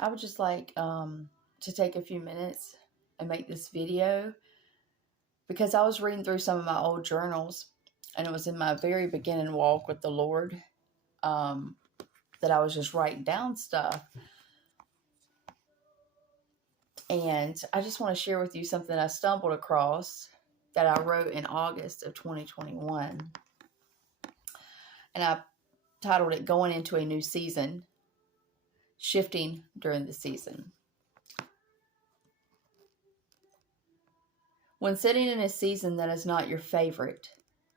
I would just like to take a few minutes and make this video because I was reading through some of my old journals, and it was in my very beginning walk with the Lord um, that I was just writing down stuff. And I just want to share with you something I stumbled across that I wrote in August of 2021. And I titled it Going into a New Season, Shifting During the Season. When sitting in a season that is not your favorite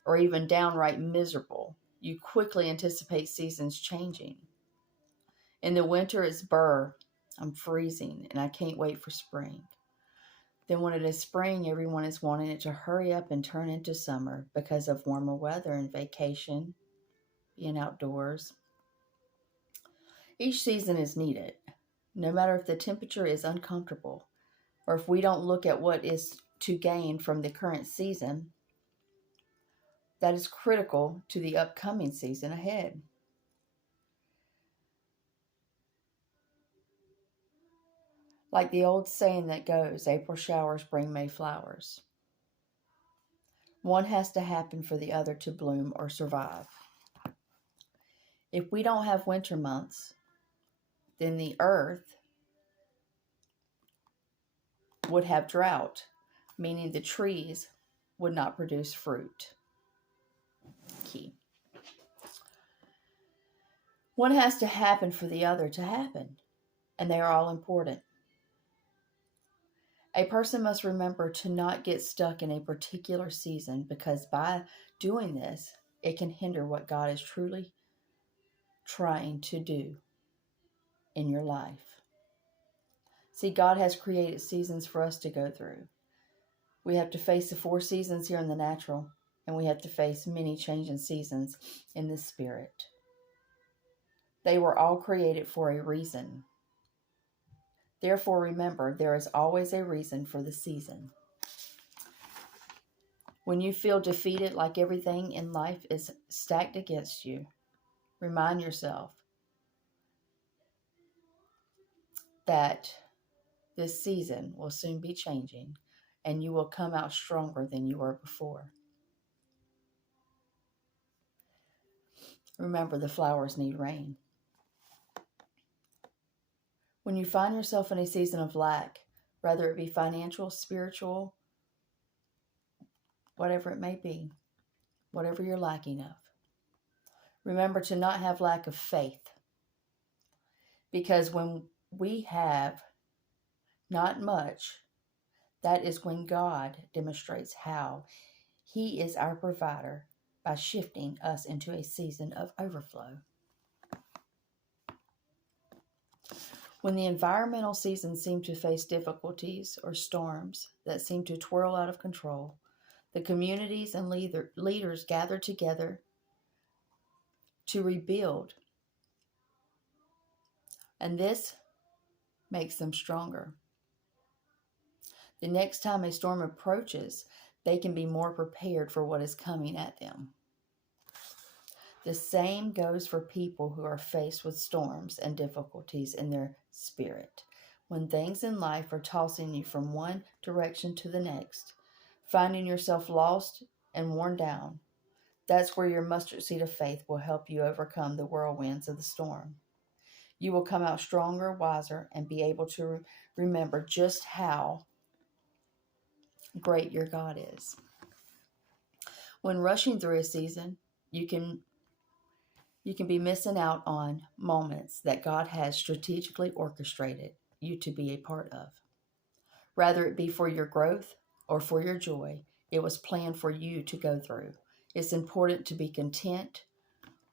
or even downright miserable, you quickly anticipate seasons changing. In the winter, it's burr. I'm freezing and I can't wait for spring. Then when it is spring, everyone is wanting it to hurry up and turn into summer because of warmer weather and vacation, being outdoors. Each season is needed, no matter if the temperature is uncomfortable or if we don't look at what is to gain from the current season that is critical to the upcoming season ahead. Like the old saying that goes, April showers bring May flowers. One has to happen for the other to bloom or survive. If we don't have winter months, then the earth would have drought, meaning the trees would not produce fruit. Key. One has to happen for the other to happen, and they are all important. A person must remember to not get stuck in a particular season because by doing this, it can hinder what God is truly trying to do in your life. See, God has created seasons for us to go through. We have to face the 4 seasons here in the natural, and we have to face many changing seasons in the spirit. They were all created for a reason. Therefore, remember, there is always a reason for the season. When you feel defeated, like everything in life is stacked against you, remind yourself that this season will soon be changing and you will come out stronger than you were before. Remember, the flowers need rain. When you find yourself in a season of lack, whether it be financial, spiritual, whatever it may be, whatever you're lacking of, remember to not have lack of faith. Because when we have not much, that is when God demonstrates how He is our provider by shifting us into a season of overflow. When the environmental seasons seem to face difficulties or storms that seem to twirl out of control, the communities and leaders gather together to rebuild, and this makes them stronger. The next time a storm approaches, they can be more prepared for what is coming at them. The same goes for people who are faced with storms and difficulties in their spirit. When things in life are tossing you from one direction to the next, finding yourself lost and worn down, that's where your mustard seed of faith will help you overcome the whirlwinds of the storm. You will come out stronger, wiser, and be able to remember just how great your God is. When rushing through a season, you can be missing out on moments that God has strategically orchestrated you to be a part of. Whether it be for your growth or for your joy, it was planned for you to go through. It's important to be content,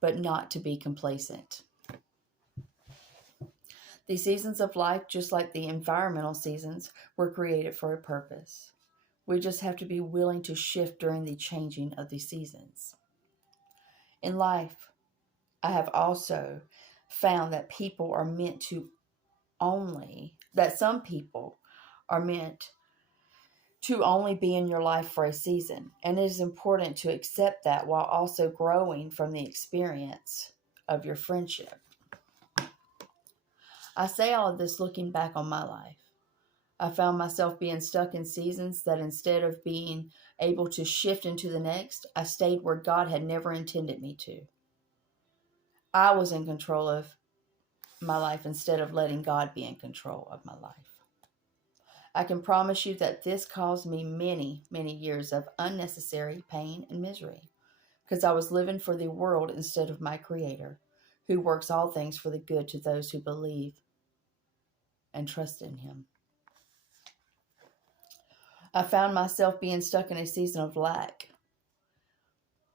but not to be complacent. The seasons of life, just like the environmental seasons, were created for a purpose. We just have to be willing to shift during the changing of the seasons. In life, I have also found that some people are meant to only be in your life for a season. And it is important to accept that while also growing from the experience of your friendship. I say all of this looking back on my life. I found myself being stuck in seasons that instead of being able to shift into the next, I stayed where God had never intended me to. I was in control of my life instead of letting God be in control of my life. I can promise you that this caused me many, many years of unnecessary pain and misery because I was living for the world instead of my Creator, who works all things for the good to those who believe and trust in Him. I found myself being stuck in a season of lack,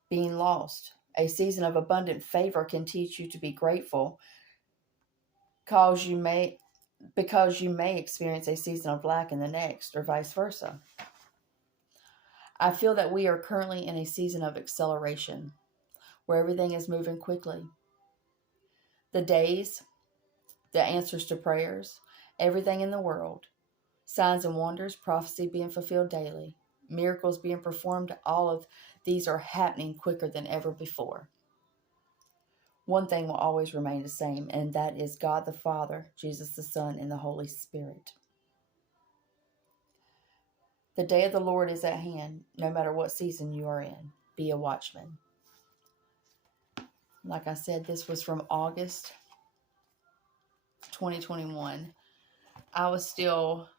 being lost. A season of abundant favor can teach you to be grateful because you may experience a season of lack in the next, or vice versa. I feel that we are currently in a season of acceleration where everything is moving quickly. The days, the answers to prayers, everything in the world, signs and wonders, prophecy being fulfilled daily, miracles being performed, all of these are happening quicker than ever before. One thing will always remain the same, and that is God the Father, Jesus the Son, and the Holy Spirit. The day of the Lord is at hand, no matter what season you are in. Be a watchman. Like I said, this was from August 2021. I was still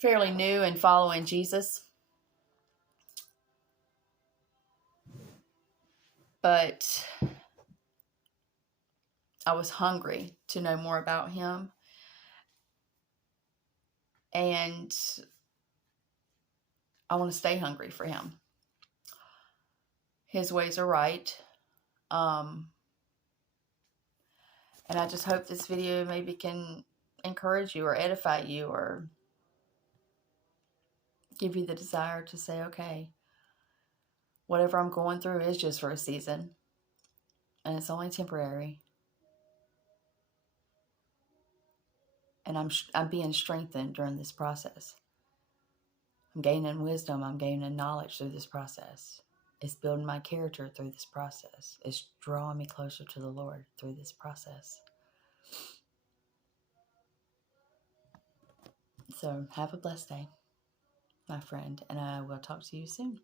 fairly new and following Jesus, but I was hungry to know more about Him, and I want to stay hungry for Him. His ways are right. And I just hope this video maybe can encourage you or edify you or give you the desire to say, okay, whatever I'm going through is just for a season, and it's only temporary. And I'm being strengthened during this process. I'm gaining wisdom. I'm gaining knowledge through this process. It's building my character through this process. It's drawing me closer to the Lord through this process. So have a blessed day, my friend, and I will talk to you soon.